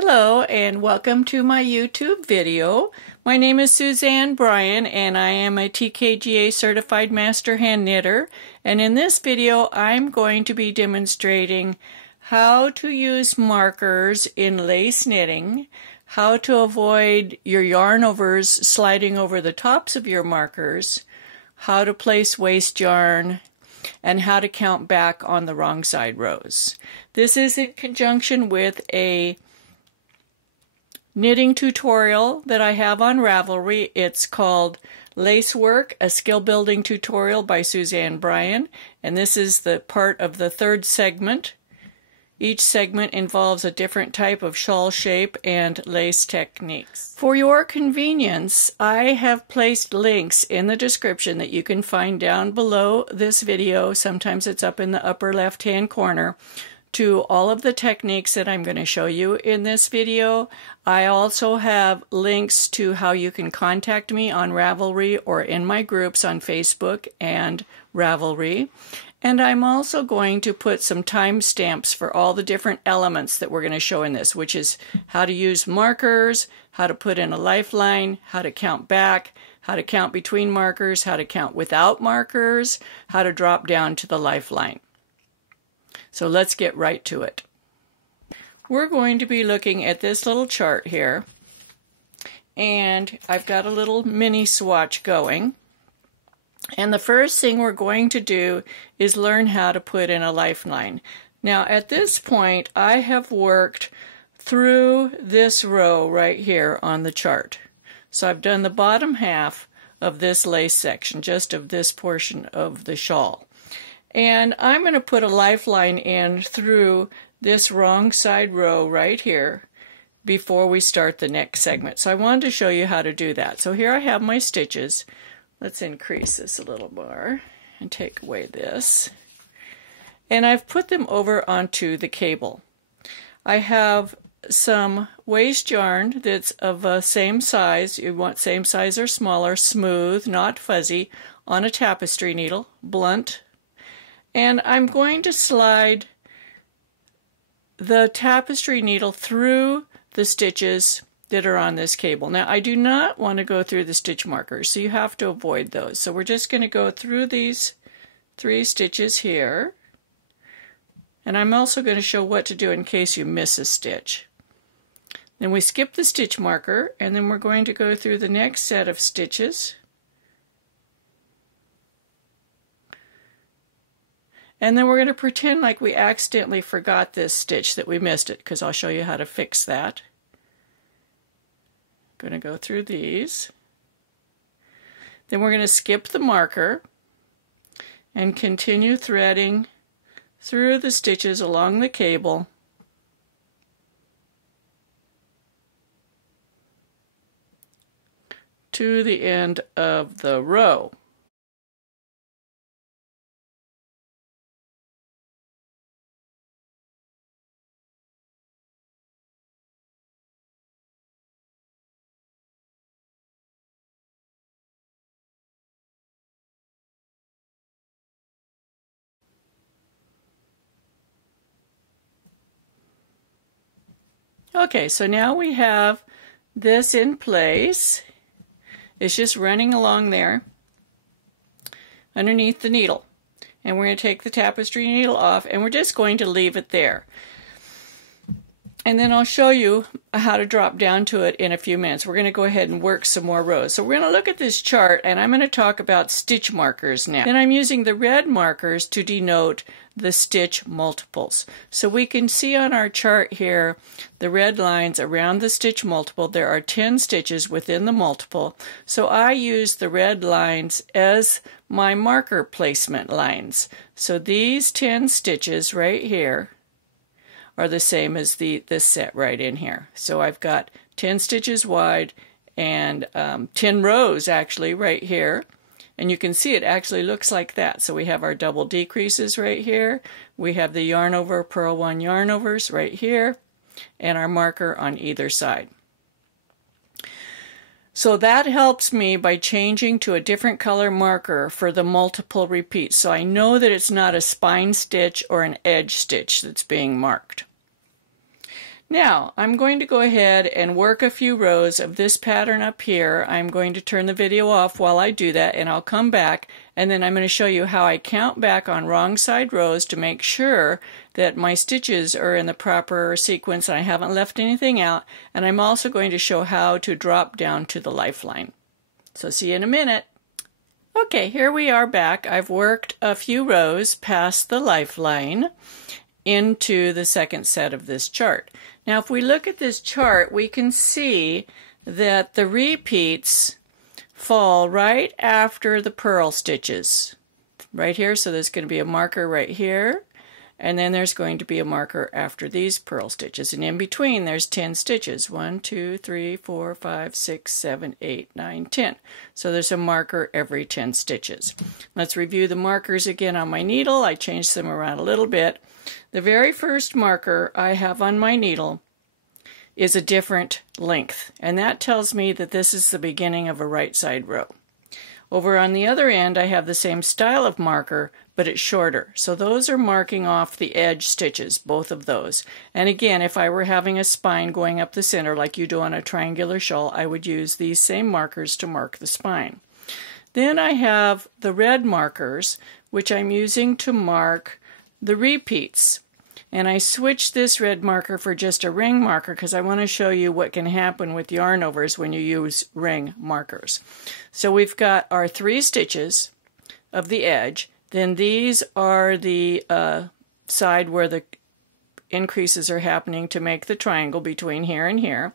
Hello and welcome to my YouTube video. My name is Suzanne Bryan and I am a TKGA certified master hand knitter, and in this video I'm going to be demonstrating how to use markers in lace knitting, how to avoid your yarn overs sliding over the tops of your markers, how to place waste yarn, and how to count back on the wrong side rows. This is in conjunction with a knitting tutorial that I have on Ravelry. It's called Lace Work, a Skill Building Tutorial by Suzanne Bryan, and this is the part of the third segment. Each segment involves a different type of shawl shape and lace techniques. For your convenience, I have placed links in the description that you can find down below this video. Sometimes it's up in the upper left-hand corner, to all of the techniques that I'm going to show you in this video. I also have links to how you can contact me on Ravelry or in my groups on Facebook and Ravelry. And I'm also going to put some timestamps for all the different elements that we're going to show in this, which is how to use markers, how to put in a lifeline, how to count back, how to count between markers, how to count without markers, how to drop down to the lifeline. So let's get right to it. We're going to be looking at this little chart here, and I've got a little mini swatch going. And the first thing we're going to do is learn how to put in a lifeline. Now at this point I have worked through this row right here on the chart. So I've done the bottom half of this lace section, just of this portion of the shawl. And I'm going to put a lifeline in through this wrong side row right here before we start the next segment. So I wanted to show you how to do that. So here I have my stitches. Let's increase this a little more and take away this. And I've put them over onto the cable. I have some waste yarn that's of the same size. You want same size or smaller, smooth, not fuzzy, on a tapestry needle, blunt. And I'm going to slide the tapestry needle through the stitches that are on this cable. Now I do not want to go through the stitch markers, so you have to avoid those. So we're just going to go through these 3 stitches here. And I'm also going to show what to do in case you miss a stitch. Then we skip the stitch marker, and then we're going to go through the next set of stitches. And then we're going to pretend like we accidentally forgot this stitch, that we missed it, because I'll show you how to fix that. I'm going to go through these. Then we're going to skip the marker and continue threading through the stitches along the cable to the end of the row. Okay, so now we have this in place. It's just running along there underneath the needle. And we're going to take the tapestry needle off, and we're just going to leave it there. And then I'll show you how to drop down to it in a few minutes. We're going to go ahead and work some more rows. So we're going to look at this chart, and I'm going to talk about stitch markers now. And I'm using the red markers to denote the stitch multiples. So we can see on our chart here the red lines around the stitch multiple. There are 10 stitches within the multiple. So I use the red lines as my marker placement lines. So these 10 stitches right here are the same as this set right in here. So I've got 10 stitches wide and 10 rows actually right here. And you can see it actually looks like that. So we have our double decreases right here. We have the yarn over, purl 1 yarn overs right here, and our marker on either side. So that helps me by changing to a different color marker for the multiple repeats. So I know that it's not a spine stitch or an edge stitch that's being marked. Now, I'm going to go ahead and work a few rows of this pattern up here. I'm going to turn the video off while I do that, and I'll come back, and then I'm going to show you how I count back on wrong side rows to make sure that my stitches are in the proper sequence and I haven't left anything out, and I'm also going to show how to drop down to the lifeline. So see you in a minute. Okay, here we are back. I've worked a few rows past the lifeline into the second set of this chart. Now if we look at this chart, we can see that the repeats fall right after the purl stitches. Right here, so there's going to be a marker right here, and then there's going to be a marker after these purl stitches, and in between there's 10 stitches. 1, 2, 3, 4, 5, 6, 7, 8, 9, 10. So there's a marker every 10 stitches. Let's review the markers again on my needle. I changed them around a little bit. The very first marker I have on my needle is a different length, and that tells me that this is the beginning of a right side row. Over on the other end I have the same style of marker, but it's shorter. So those are marking off the edge stitches, both of those. And again, if I were having a spine going up the center like you do on a triangular shawl, I would use these same markers to mark the spine. Then I have the red markers, which I'm using to mark the repeats, and I switched this red marker for just a ring marker because I want to show you what can happen with yarn overs when you use ring markers. So we've got our 3 stitches of the edge, then these are the side where the increases are happening to make the triangle between here and here.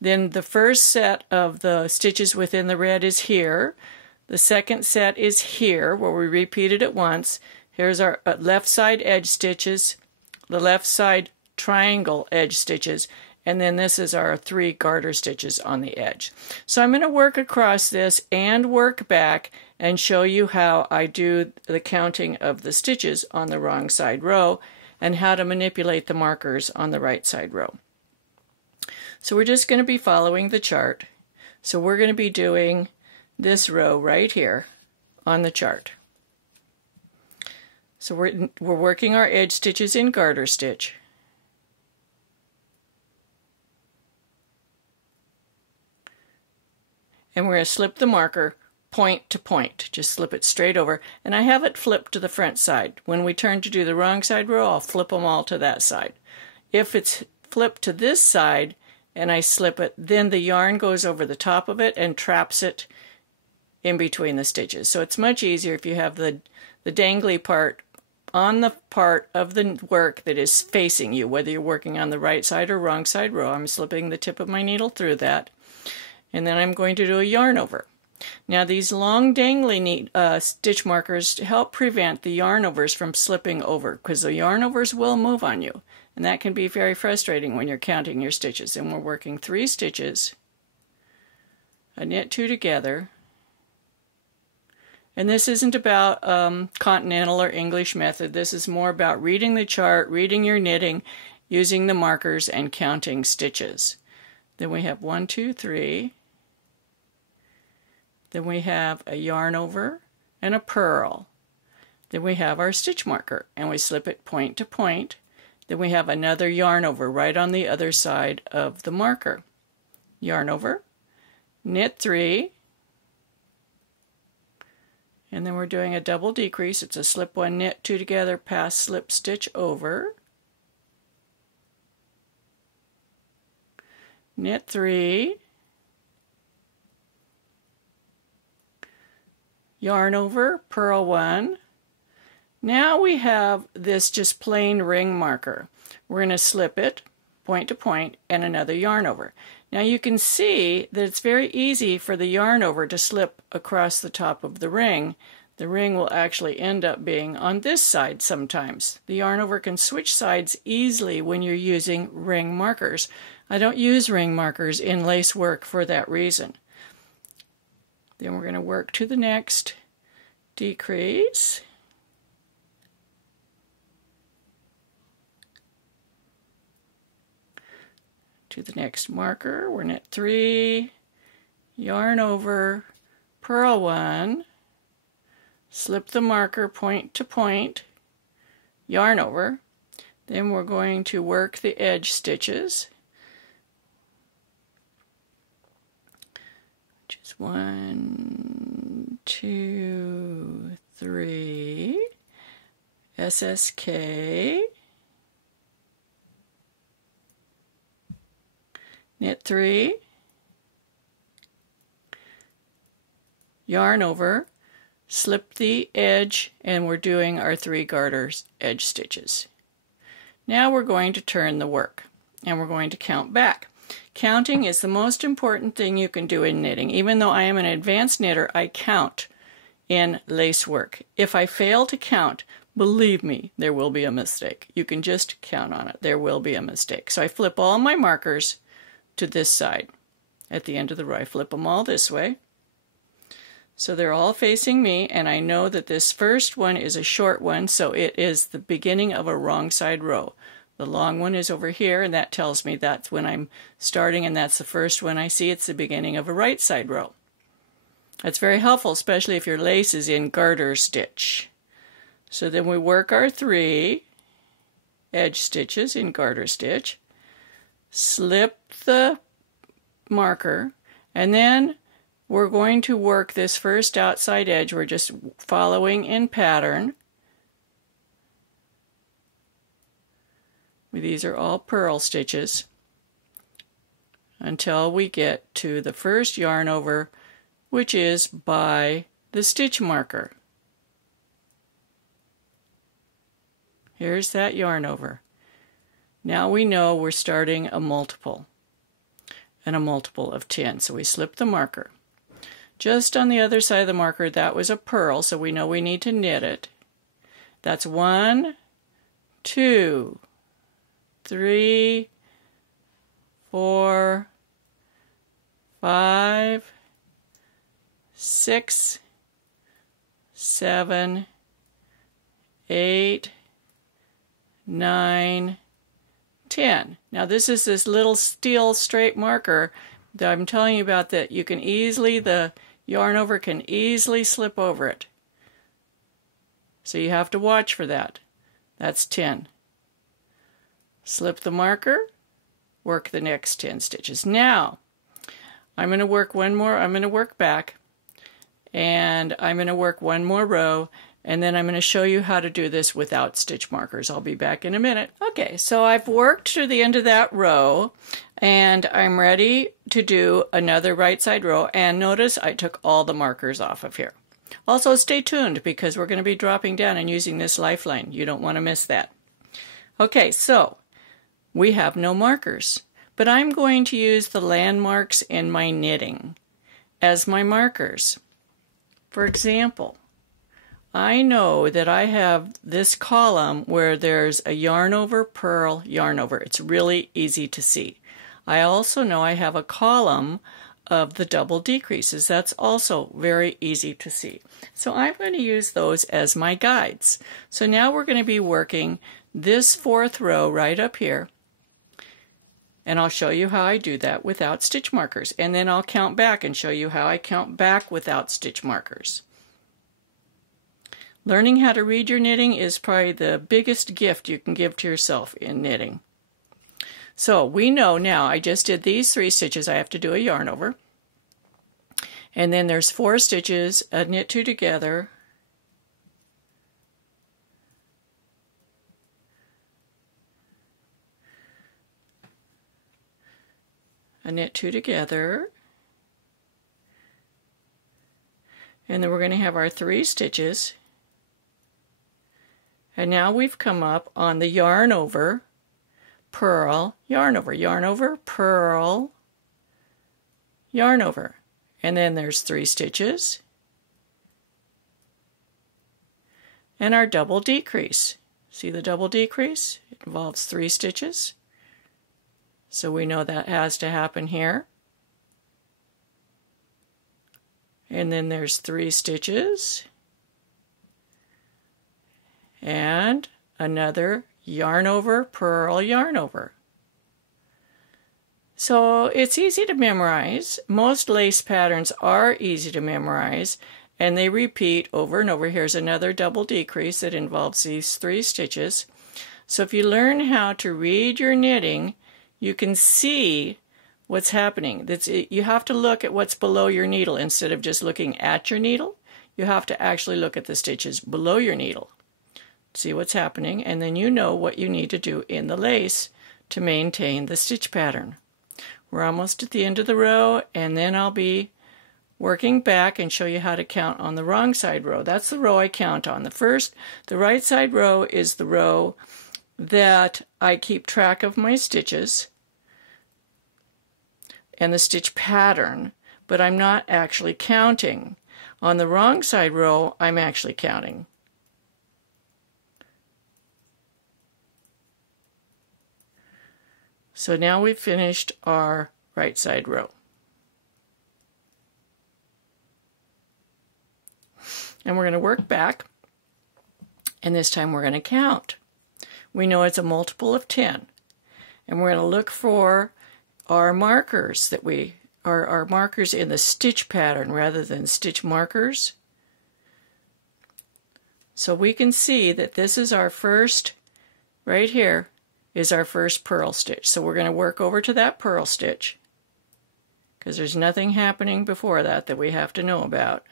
Then the first set of the stitches within the red is here, the second set is here where we repeated it once. Here's our left side edge stitches, the left side triangle edge stitches, and then this is our 3 garter stitches on the edge. So I'm going to work across this and work back and show you how I do the counting of the stitches on the wrong side row and how to manipulate the markers on the right side row. So we're just going to be following the chart. So we're going to be doing this row right here on the chart. So we're working our edge stitches in garter stitch. And we're going to slip the marker point to point. Just slip it straight over. And I have it flipped to the front side. When we turn to do the wrong side row, I'll flip them all to that side. If it's flipped to this side and I slip it, then the yarn goes over the top of it and traps it in between the stitches. So it's much easier if you have the dangly part on the part of the work that is facing you, whether you're working on the right side or wrong side row. I'm slipping the tip of my needle through that, and then I'm going to do a yarn over. Now these long dangly stitch markers help prevent the yarn overs from slipping over, because the yarn overs will move on you, and that can be very frustrating when you're counting your stitches. And we're working 3 stitches, a knit 2 together. And this isn't about continental or English method. This is more about reading the chart, reading your knitting, using the markers, and counting stitches. Then we have 1, 2, 3. Then we have a yarn over and a purl. Then we have our stitch marker, and we slip it point to point. Then we have another yarn over right on the other side of the marker. Yarn over, knit 3, and then we're doing a double decrease. It's a slip 1, knit 2 together, pass, slip, stitch over, knit 3, yarn over, purl 1. Now we have this just plain ring marker. We're going to slip it point to point and another yarn over. Now you can see that it's very easy for the yarn over to slip across the top of the ring. The ring will actually end up being on this side sometimes. The yarn over can switch sides easily when you're using ring markers. I don't use ring markers in lace work for that reason. Then we're going to work to the next decrease. To the next marker, we're knit 3, yarn over, purl 1, slip the marker point to point, yarn over. Then we're going to work the edge stitches. 1, 2, 3, SSK, knit 3, yarn over, slip the edge, and we're doing our 3 garter edge stitches. Now we're going to turn the work, and we're going to count back. Counting is the most important thing you can do in knitting. Even though I am an advanced knitter, I count in lace work. If I fail to count, believe me, there will be a mistake. You can just count on it. There will be a mistake. So I flip all my markers to this side. At the end of the row, I flip them all this way. So they're all facing me, and I know that this first one is a short one, so it is the beginning of a wrong side row. The long one is over here, and that tells me that's when I'm starting, and that's the first one I see. It's the beginning of a right side row. That's very helpful, especially if your lace is in garter stitch. So then we work our 3 edge stitches in garter stitch, slip the marker, and then we're going to work this first outside edge. We're just following in pattern. These are all purl stitches until we get to the first yarn over, which is by the stitch marker. Here's that yarn over. Now we know we're starting a multiple, and a multiple of 10. So we slip the marker. Just on the other side of the marker, that was a purl, so we know we need to knit it. That's 1, 2, 3, 4, 5, 6, 7, 8, 9, 10. Now this is this little steel straight marker that I'm telling you about, that you can easily, the yarn over can easily slip over it. So you have to watch for that. That's 10. Slip the marker, work the next 10 stitches. Now, I'm going to work one more, I'm going to work back, and I'm going to work one more row, and then I'm going to show you how to do this without stitch markers. I'll be back in a minute. Okay, so I've worked to the end of that row, and I'm ready to do another right side row, and notice I took all the markers off of here. Also, stay tuned because we're going to be dropping down and using this lifeline. You don't want to miss that. Okay, so we have no markers, but I'm going to use the landmarks in my knitting as my markers. For example, I know that I have this column where there's a yarn over, purl, yarn over. It's really easy to see. I also know I have a column of the double decreases. That's also very easy to see. So I'm going to use those as my guides. So now we're going to be working this 4th row right up here. And I'll show you how I do that without stitch markers. And then I'll count back and show you how I count back without stitch markers. Learning how to read your knitting is probably the biggest gift you can give to yourself in knitting. So we know now, I just did these 3 stitches. I have to do a yarn over. And then there's 4 stitches, a knit 2 together, a knit 2 together, and then we're going to have our 3 stitches, and now we've come up on the yarn over, purl, yarn over, yarn over, purl, yarn over, and then there's 3 stitches and our double decrease. See the double decrease? It involves 3 stitches. So we know that has to happen here. And then there's 3 stitches. And another yarn over, purl, yarn over. So it's easy to memorize. Most lace patterns are easy to memorize, and they repeat over and over. Here's another double decrease that involves these 3 stitches. So if you learn how to read your knitting, you can see what's happening. You have to look at what's below your needle instead of just looking at your needle. You have to actually look at the stitches below your needle. See what's happening, and then you know what you need to do in the lace to maintain the stitch pattern. We're almost at the end of the row, and then I'll be working back and show you how to count on the wrong side row. That's the row I count on. The right side row is the row that I keep track of my stitches and the stitch pattern, but I'm not actually counting. On the wrong side row, I'm actually counting. So now we've finished our right side row. And we're going to work back, and this time we're going to count. We know it's a multiple of 10, and we're going to look for our markers our markers in the stitch pattern rather than stitch markers. So we can see that this is our first, right here, is our first purl stitch. So we're going to work over to that purl stitch because there's nothing happening before that we have to know about.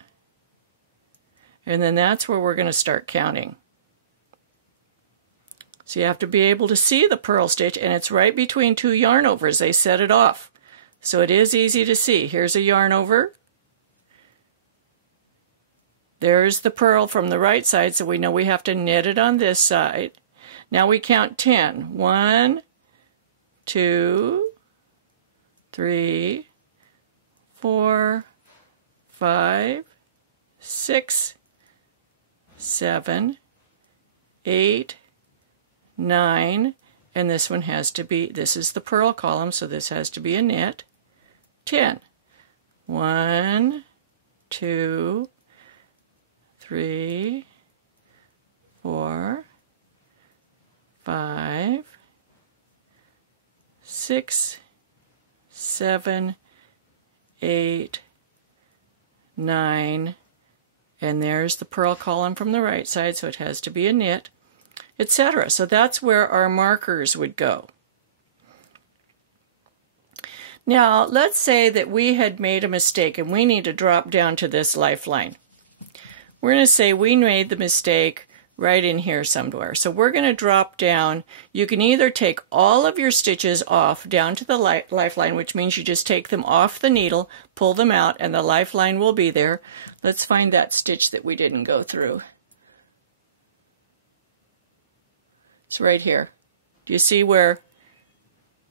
And then that's where we're going to start counting. So you have to be able to see the purl stitch, and it's right between two yarn overs. They set it off. So it is easy to see. Here's a yarn over. There's the purl from the right side, so we know we have to knit it on this side. Now we count 10. 1, 2, 3, 4, 5, 6, 7, 8, 9, and this one has to be, this is the purl column, so this has to be a knit. 10. 1, 2, 3, 4, 5, 6, 7, 8, 9, and there's the purl column from the right side, so it has to be a knit, etc. So that's where our markers would go. Now, let's say that we had made a mistake and we need to drop down to this lifeline. We're going to say we made the mistake right in here somewhere. So we're going to drop down. You can either take all of your stitches off down to the lifeline, which means you just take them off the needle, pull them out, and the lifeline will be there. Let's find that stitch that we didn't go through. It's right here. Do you see where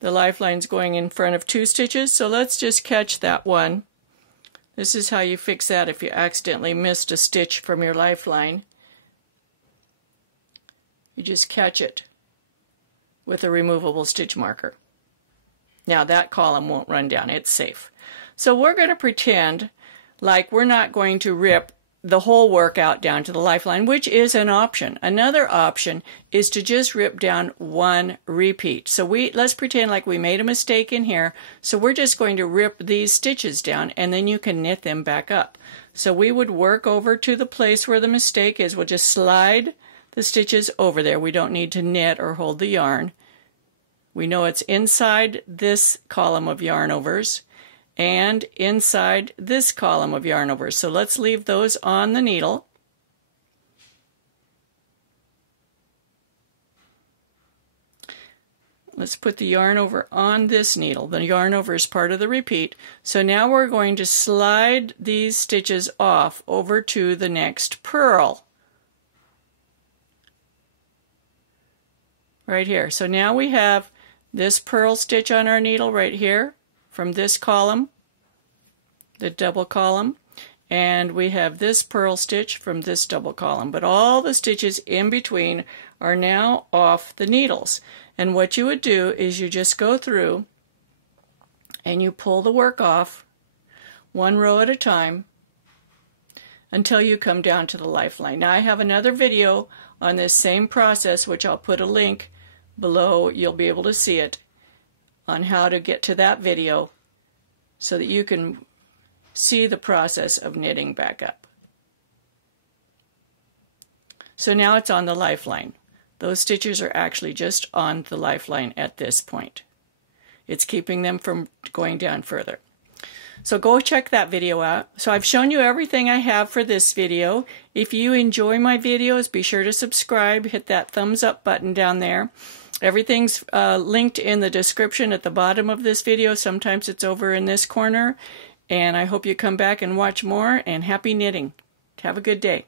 the lifeline's going in front of two stitches? So let's just catch that one. This is how you fix that if you accidentally missed a stitch from your lifeline. You just catch it with a removable stitch marker. Now that column won't run down, it's safe. So we're going to pretend like we're not going to rip the whole work out down to the lifeline, which is an option. Another option is to just rip down one repeat. So let's pretend like we made a mistake in here. So we're just going to rip these stitches down, and then you can knit them back up. So we would work over to the place where the mistake is. We'll just slide the stitches over there. We don't need to knit or hold the yarn. We know it's inside this column of yarn overs and inside this column of yarn overs. So let's leave those on the needle. Let's put the yarn over on this needle. The yarn over is part of the repeat. So now we're going to slide these stitches off over to the next purl. Right here. So now we have this purl stitch on our needle right here from this column, the double column, and we have this purl stitch from this double column. But all the stitches in between are now off the needles. And what you would do is you just go through and you pull the work off one row at a time until you come down to the lifeline. Now I have another video on this same process, which I'll put a link below. You'll be able to see it on how to get to that video so that you can see the process of knitting back up. So now it's on the lifeline. Those stitches are actually just on the lifeline at this point. It's keeping them from going down further. So go check that video out. So I've shown you everything I have for this video. If you enjoy my videos, be sure to subscribe. Hit that thumbs up button down there. Everything's linked in the description at the bottom of this video. Sometimes it's over in this corner. And I hope you come back and watch more. And happy knitting. Have a good day.